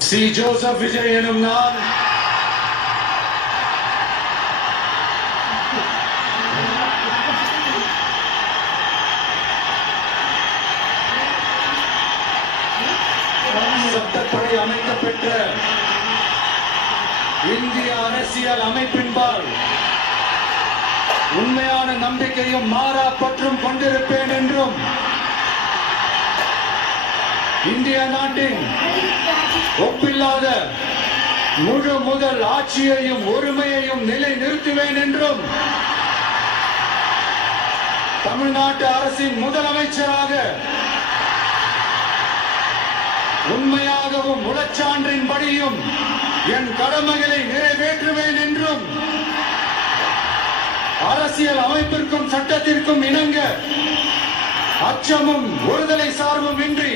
C Joseph Vijay எனும் நான் சட்டப்படி அமைக்கப்பெற்ற இந்திய அரசியல் அமைப்பின்பால் உண்மையான நம்பிக்கையும் மாறா பற்றும் கொண்டிருப்பேன் என்றும் இந்திய நாட்டின் ஒப்பில்லாத முழு முதல் ஆட்சியையும் ஒருமையையும் நிலை நிறுத்துவேன் என்றும் தமிழ்நாட்டு அரசின் முதலமைச்சராக உண்மையாகவும் உளச்சான்றின்படியும் என் கடமைகளை நிறைவேற்றுவேன் என்றும் அரசியல் அமைப்பிற்கும் சட்டத்திற்கும் இணங்க அச்சமும் ஒருதலை சார்பும் இன்றி